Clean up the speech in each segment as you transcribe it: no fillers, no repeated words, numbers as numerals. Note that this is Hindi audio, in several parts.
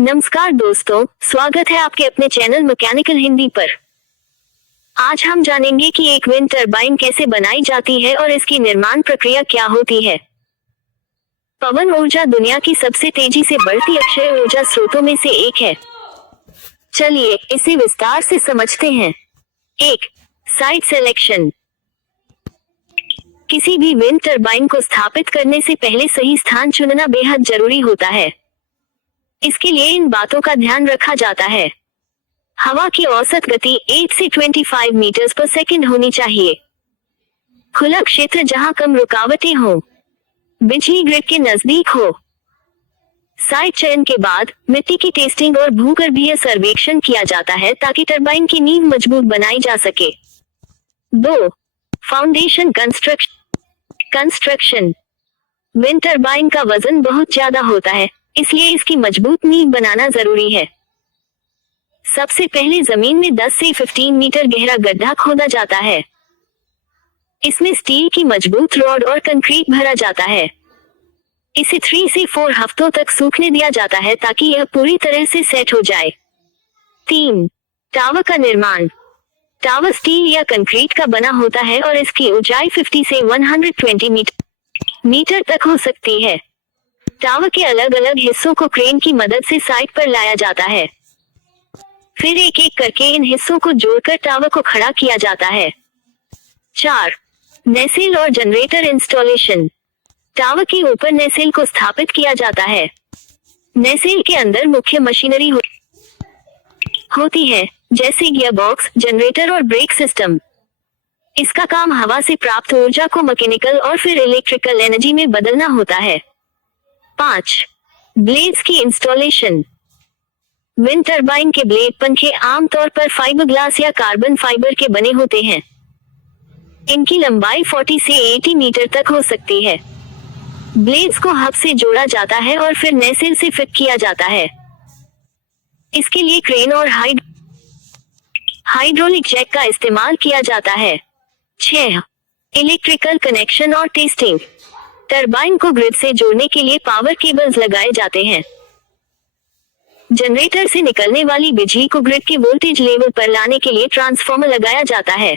नमस्कार दोस्तों, स्वागत है आपके अपने चैनल मैकेनिकल हिंदी पर। आज हम जानेंगे कि एक विंड टरबाइन कैसे बनाई जाती है और इसकी निर्माण प्रक्रिया क्या होती है। पवन ऊर्जा दुनिया की सबसे तेजी से बढ़ती अक्षय ऊर्जा स्रोतों में से एक है। चलिए इसे विस्तार से समझते हैं। 1. Site selection. किसी भी विंड टरबाइन को स्थापित करने से पहले सही स्थान चुनना बेहद जरूरी होता है। इसके लिए इन बातों का ध्यान रखा जाता है। हवा की औसत गति 8 से 25 मीटर पर सेकंड होनी चाहिए। खुला क्षेत्र जहां कम रुकावटें हो। बिजली ग्रिड के नजदीक हो। साइट चयन के बाद मिट्टी की टेस्टिंग और भूगर्भीय सर्वेक्षण किया जाता है ताकि टरबाइन की नींव मजबूत बनाई जा सके। 2. Foundation construction. विंड टरबाइन का वजन बहुत ज्यादा होता है, इसलिए इसकी मजबूत नींव बनाना जरूरी है। सबसे पहले जमीन में 10 से 15 मीटर गहरा गड्ढा खोदा जाता है। इसमें स्टील की मजबूत रॉड और कंक्रीट भरा जाता है। इसे 3 से 4 हफ्तों तक सूखने दिया जाता है ताकि यह पूरी तरह से सेट हो जाए। 3. टावर का निर्माण। टावर स्टील या कंक्रीट का बना होता है और इसकी ऊंचाई 50 से 120 मीटर तक हो सकती है। टावर के अलग अलग हिस्सों को क्रेन की मदद से साइट पर लाया जाता है। फिर एक एक करके इन हिस्सों को जोड़कर टावर को खड़ा किया जाता है। 4. नेसेल और जनरेटर इंस्टॉलेशन। टावर के ऊपर नेसेल को स्थापित किया जाता है। नेसेल के अंदर मुख्य मशीनरी होती है, जैसे गियरबॉक्स, जनरेटर और ब्रेक सिस्टम। इसका काम हवा से प्राप्त ऊर्जा को मैकेनिकल और फिर इलेक्ट्रिकल एनर्जी में बदलना होता है। 5. ब्लेड्स की इंस्टॉलेशन। विंड टरबाइन के ब्लेड पंखे आमतौर पर फाइबरग्लास या कार्बन फाइबर के बने होते हैं। इनकी लंबाई 40 से 80 मीटर तक हो सकती है। ब्लेड्स को हब से जोड़ा जाता है और फिर नेसेल से फिट किया जाता है। इसके लिए क्रेन और हाइड्रोलिक जैक का इस्तेमाल किया जाता है। 6. इलेक्ट्रिकल कनेक्शन और टेस्टिंग। टरबाइन को ग्रिड से जोड़ने के लिए पावर केबल्स लगाए जाते हैं। जनरेटर से निकलने वाली बिजली को ग्रिड के वोल्टेज लेवल पर लाने के लिए ट्रांसफार्मर लगाया जाता है।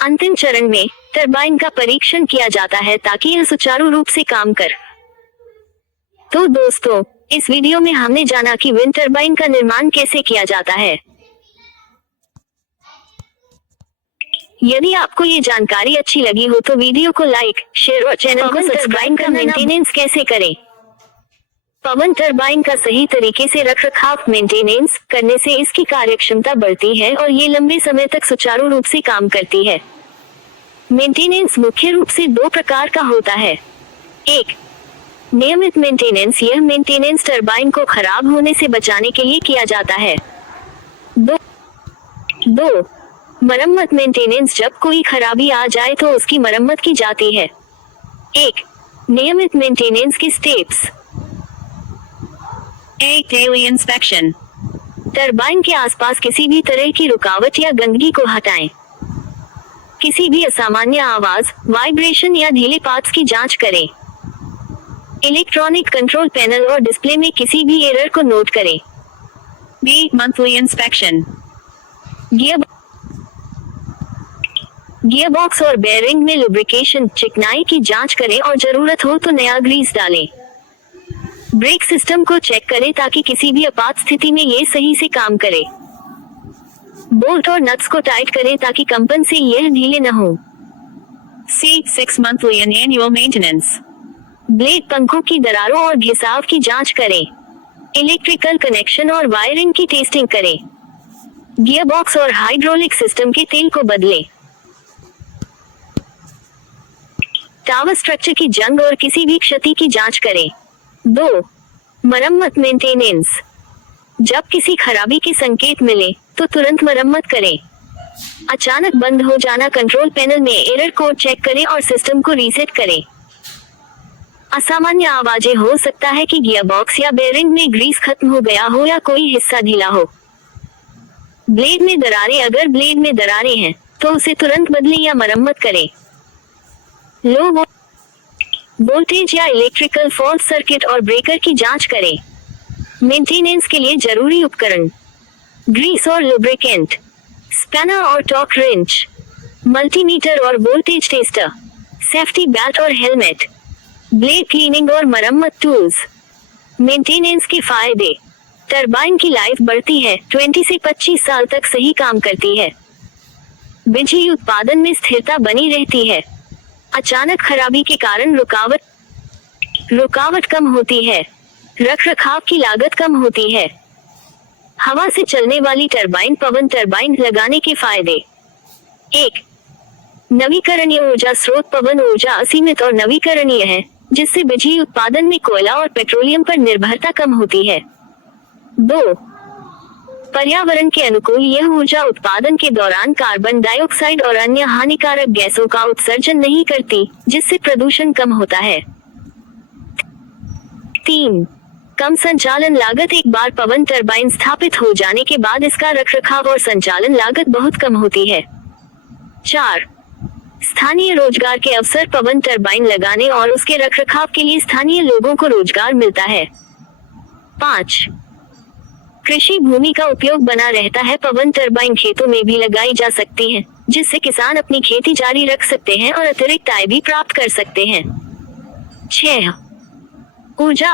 अंतिम चरण में टरबाइन का परीक्षण किया जाता है ताकि यह सुचारू रूप से काम कर। तो दोस्तों, इस वीडियो में हमने जाना कि विंड टरबाइन का निर्माण कैसे किया जाता है। यदि आपको ये जानकारी अच्छी लगी हो तो वीडियो को लाइक, शेयर और चैनल को सब्सक्राइब कर मेंटेनेंस कैसे करें। पवन टरबाइन का सही तरीके से रखरखाव मेंटेनेंस करने से इसकी कार्यक्षमता बढ़ती है और ये लंबे समय तक सुचारू रूप से काम करती है। मेंटेनेंस मुख्य रूप से 2 प्रकार का होता है। 1. नियमित मेंटेनेंस। यह मेंटेनेंस टरबाइन को खराब होने से बचाने के लिए किया जाता है। 2. मरम्मत मेंटेनेंस। जब कोई खराबी आ जाए तो उसकी मरम्मत की जाती है। 1. नियमित मेंटेनेंस के स्टेप्स। 1. Daily inspection. टरबाइन के आसपास किसी भी तरह की रुकावट या गंदगी को हटाएं। किसी भी असामान्य आवाज, वाइब्रेशन या ढीले पार्ट्स की जांच करें। इलेक्ट्रॉनिक कंट्रोल पैनल और डिस्प्ले में किसी भी एरर को नोट करें। B. Monthly inspection. गियरबॉक्स और बेयरिंग में लुब्रिकेशन, चिकनाई की जांच करें और जरूरत हो तो नया ग्रीस डालें। ब्रेक सिस्टम को चेक करें ताकि किसी भी आपात स्थिति में ये सही से काम करे। बोल्ट और नट्स को टाइट करें ताकि कंपन से यह ढीले न हो। C. 6 monthly and annual maintenance. Blade पंखों की दरारों और घिसाव की जांच करें। इलेक्ट्रिकल कनेक्शन और वायरिंग की टेस्टिंग करें। गियरबॉक्स और हाइड्रोलिक सिस्टम के तेल को बदलें। टावर स्ट्रक्चर की जंग और किसी भी क्षति की जांच करें। 2. मरम्मत मेंटेनेंस। जब किसी खराबी के संकेत मिले तो तुरंत मरम्मत करें। अचानक बंद हो जाना, कंट्रोल पैनल में एरर कोड चेक करें और सिस्टम को रीसेट करें। असामान्य आवाजें हो सकता है कि गियरबॉक्स या बेयरिंग में ग्रीस खत्म हो गया हो या कोई हिस्सा ढीला हो। ब्लेड में दरारें। अगर ब्लेड में दरारें हैं तो उसे तुरंत बदलें या मरम्मत करें। लो वोल्टेज या इलेक्ट्रिकल फॉल्ट सर्किट और ब्रेकर की जांच करें। मेंटेनेंस के लिए जरूरी उपकरण: ग्रीस और लुब्रिकेंट, स्पैनर और टॉर्क रिंच, मल्टीमीटर और वोल्टेज टेस्टर, सेफ्टी बेल्ट और हेलमेट, ब्लेड क्लीनिंग और मरम्मत टूल्स। मेंटेनेंस के फायदे: टरबाइन की लाइफ बढ़ती है, 20 से 25 साल तक सही काम करती है। बिजली उत्पादन में स्थिरता बनी रहती है। अचानक खराबी के कारण रुकावट कम होती है। रखरखाव की लागत कम होती है। हवा से चलने वाली टरबाइन पवन टरबाइन लगाने के फायदे: 1. नवीकरणीय ऊर्जा स्रोत: पवन ऊर्जा असीमित और नवीकरणीय है, जिससे बिजली उत्पादन में कोयला और पेट्रोलियम पर निर्भरता कम होती है। 2. पर्यावरण के अनुकूल: यह ऊर्जा उत्पादन के दौरान कार्बन डाइऑक्साइड और अन्य हानिकारक गैसों का उत्सर्जन नहीं करती, जिससे प्रदूषण कम होता है। 3. कम संचालन लागत: एक बार पवन टरबाइन स्थापित हो जाने के बाद इसका रखरखाव और संचालन लागत बहुत कम होती है। 4. स्थानीय रोजगार के अवसर: पवन टरबाइन लगाने और उसके रखरखाव के लिए स्थानीय लोगों को रोजगार मिलता है। 5. कृषि भूमि का उपयोग बना रहता है: पवन टरबाइन खेतों में भी लगाई जा सकती हैं, जिससे किसान अपनी खेती जारी रख सकते हैं और अतिरिक्त आय भी प्राप्त कर सकते हैं। 6. ऊर्जा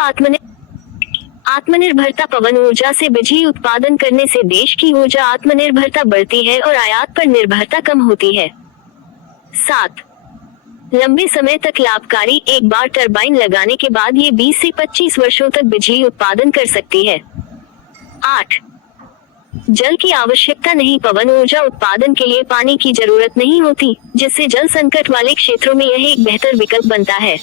आत्मनिर्भरता: पवन ऊर्जा से बिजली उत्पादन करने से देश की ऊर्जा आत्मनिर्भरता बढ़ती है और आयात पर निर्भरता कम होती है। 7. लंबे समय तक लाभकारी: एक बार टरबाइन लगाने के बाद ये 20 से 25 वर्षों तक बिजली उत्पादन कर सकती है। 8. जल की आवश्यकता नहीं: पवन ऊर्जा उत्पादन के लिए पानी की जरूरत नहीं होती, जिससे जल संकट वाले क्षेत्रों में यह एक बेहतर विकल्प बनता है।